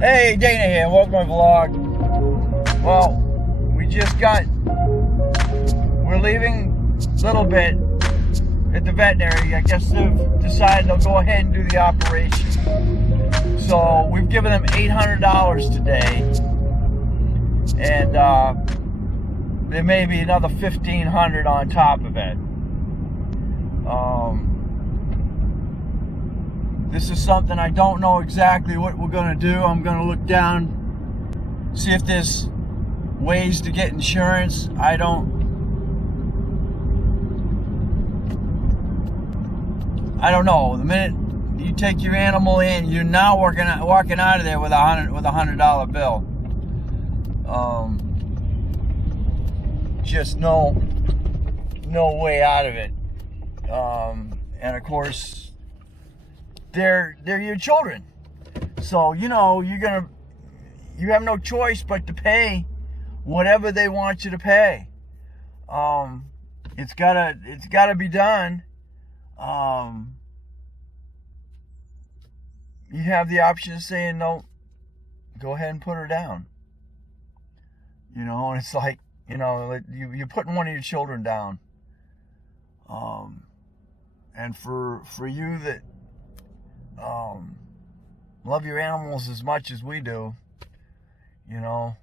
Hey, Dana here, welcome to my vlog. Well, we're leaving Little Bit at the veterinary. I guess they've decided they'll go ahead and do the operation. So we've given them $800 today. And there may be another $1,500 on top of it. This is something I don't know exactly what we're going to do. I'm going to look down, see if there's ways to get insurance. I don't know. The minute you take your animal in, you're now walking out of there with a $100 bill. Just no way out of it. And of course, they're your children, so you have no choice but to pay whatever they want you to pay. It's gotta be done. You have the option of saying no, go ahead and put her down. And it's like, you're putting one of your children down. And for you that love your animals as much as we do, you're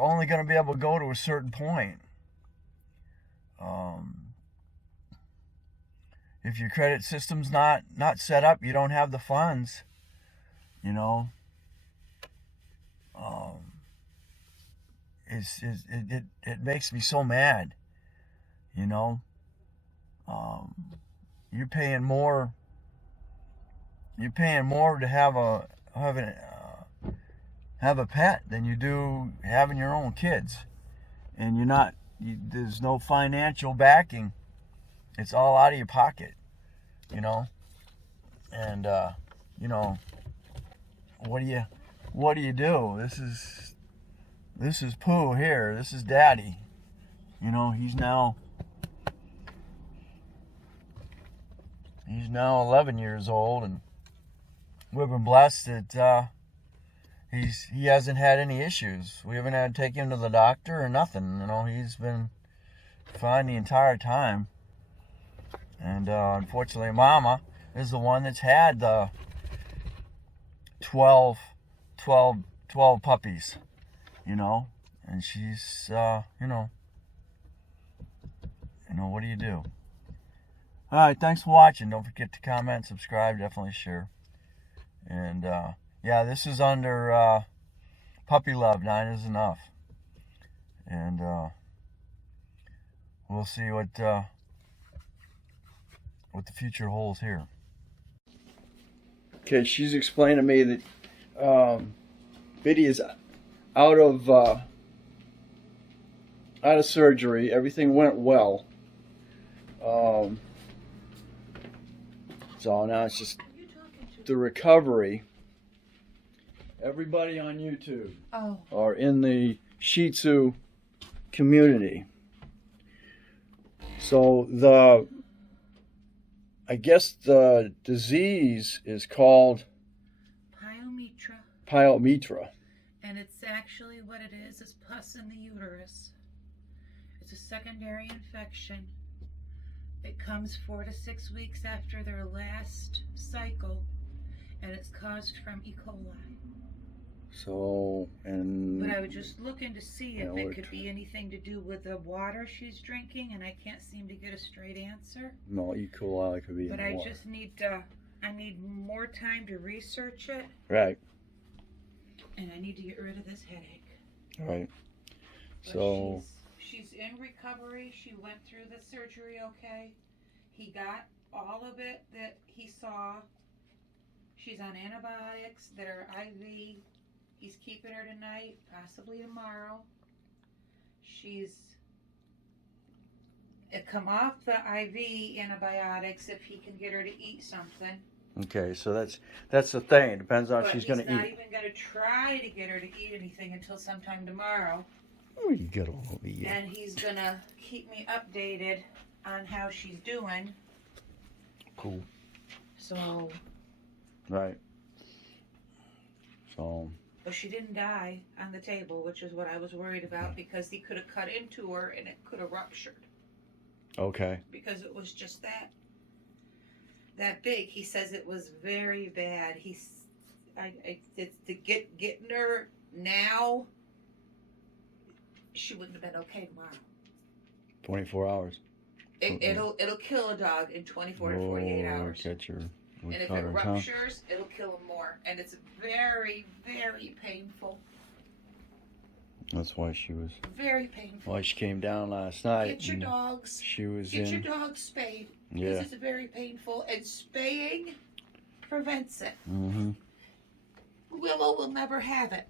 only going to be able to go to a certain point. If your credit system's not set up, you don't have the funds, it makes me so mad. You're paying more to have a pet than you do having your own kids, and there's no financial backing. It's all out of your pocket, and what do you do? This is Pooh here. This is Daddy. He's now 11 years old, and we've been blessed that he hasn't had any issues. We haven't had to take him to the doctor or nothing. He's been fine the entire time. And unfortunately, Mama is the one that's had the 12 puppies, and she's, what do you do? All right, thanks for watching. Don't forget to comment, subscribe, definitely share. And yeah, this is under puppy love. 9 is enough. And we'll see what the future holds here. Okay, she's explained to me that Biddy is out of surgery. Everything went well. So now it's just the recovery. Everybody on YouTube are in the Shih Tzu community. So I guess the disease is called pyometra. And it's actually what it is pus in the uterus. It's a secondary infection. It comes 4 to 6 weeks after their last cycle, and it's caused from E. coli. But I was just looking to see if it could be anything to do with the water she's drinking, and I can't seem to get a straight answer. No, E. coli could be in the water. But I just need more time to research it. Right. And I need to get rid of this headache. Right. But so she's in recovery. She went through the surgery okay. He got all of it that he saw. She's on antibiotics that are IV. He's keeping her tonight, possibly tomorrow. It come off the IV antibiotics if he can get her to eat something. Okay, so that's the thing. It depends on if she's going to eat. He's not even going to try to get her to eat anything until sometime tomorrow. Oh, you got all over you. And he's going to keep me updated on how she's doing. Cool. So. Right. So. But she didn't die on the table, which is what I was worried about, because he could have cut into her and it could have ruptured. Okay. Because it was just that big. He says it was very bad. It's to getting her now. She wouldn't have been okay tomorrow. 24 hours. It'll kill a dog in 24 to 48 hours. Catch her. And if it ruptures, it'll kill him more. And it's very, very painful. That's why she was. Very painful. Why she came down last night. Get your dogs. She was Get your dog spayed. Yeah. Because it's very painful. And spaying prevents it. Mm-hmm. Willow will never have it.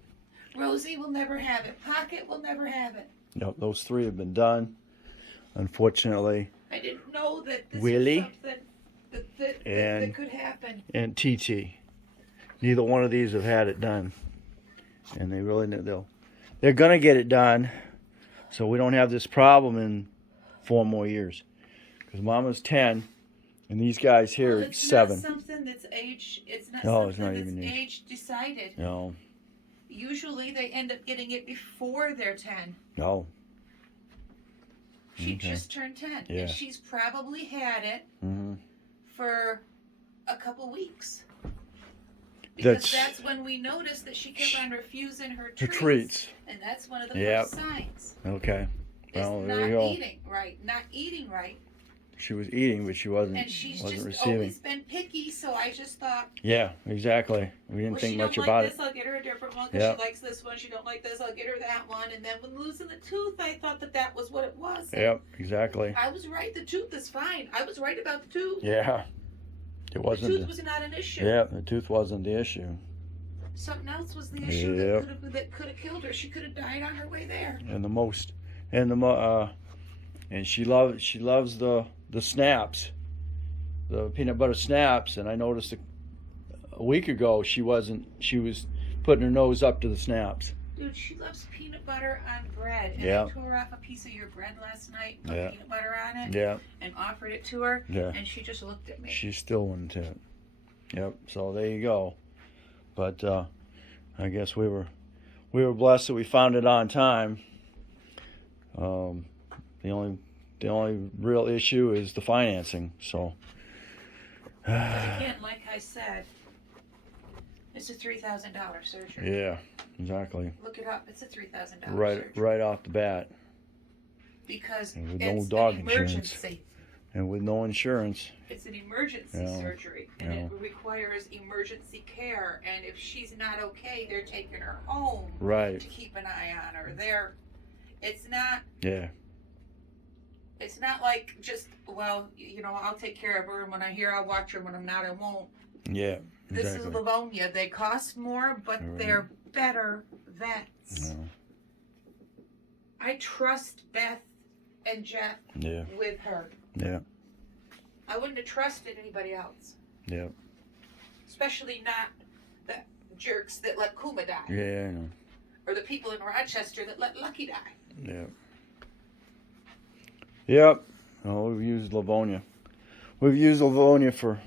Rosie will never have it. Pocket will never have it. Yep, those 3 have been done. Unfortunately. I didn't know that this Willie was something that could happen. And TT. Neither one of these have had it done. And they really they're gonna get it done, so we don't have this problem in 4 more years. Because Mama's 10, and these guys here Well, are it's 7. Not something that's age. It's not No, something it's not that's even age decided. No. Usually they end up getting it before they're 10. No. She Okay. just turned 10. Yeah. And she's probably had it Mm-hmm. for a couple weeks. Because That's- that's when we noticed that she kept on refusing her The treats. treats. And that's one of the Yep. first signs. Okay. Is Well, there not you go. eating right. Not eating right. She was eating, but she wasn't And she's wasn't just receiving. always been picky, so I just thought, Yeah, exactly. We didn't well, think she much don't about like it. this, I'll get her a different one because Yep. she likes this one. She don't like this, I'll get her that one. And then when losing the tooth, I thought that was what it was. Yep, exactly. I was right. The tooth is fine. I was right about the tooth. Yeah. It The wasn't. tooth was not an issue. Yeah, the tooth wasn't the issue. Something else was the issue Yep. that could have killed her. She could have died on her way there. And and she loves the snaps, the peanut butter snaps. And I noticed a week ago she was putting her nose up to the snaps. Dude, she loves peanut butter on bread. And Yeah. I tore off a piece of your bread last night, put Yeah. peanut butter on it, Yeah. and offered it to her. Yeah. And she just looked at me. She still wouldn't take it. Yep. So there you go. But I guess we were blessed that we found it on time. The only real issue is the financing. So. Again, like I said, it's a $3,000 surgery. Yeah. Exactly. Look it up. It's a $3,000 surgery. Right off the bat. Because And with it's no dog an insurance. emergency. And with no insurance. It's an emergency Yeah. surgery, and it requires emergency care. And if she's not okay, they're taking her home Right. to keep an eye on her. It's not. Yeah. It's not like just, well, I'll take care of her, and when I'm here, I'll watch her. When I'm not, I won't. Yeah. This Exactly. is Livonia. They cost more, but Right. they're better vets. Yeah. I trust Beth and Jeff Yeah. with her. Yeah. I wouldn't have trusted anybody else. Yeah. Especially not the jerks that let Kuma die. Yeah. I know. Or the people in Rochester that let Lucky die. Yeah. Yep. Oh, we've used Livonia. We've used Livonia for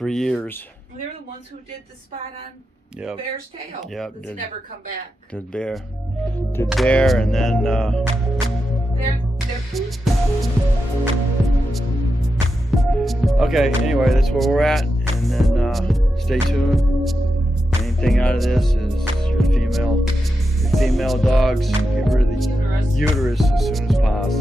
years. They're the ones who did the spot on Yep. Bear's tail. Yep, That's did. never come back. Did bear, and then They're okay. Anyway, that's where we're at, and then stay tuned. Anything out of this is your female dogs. Get rid of the uterus as soon as possible.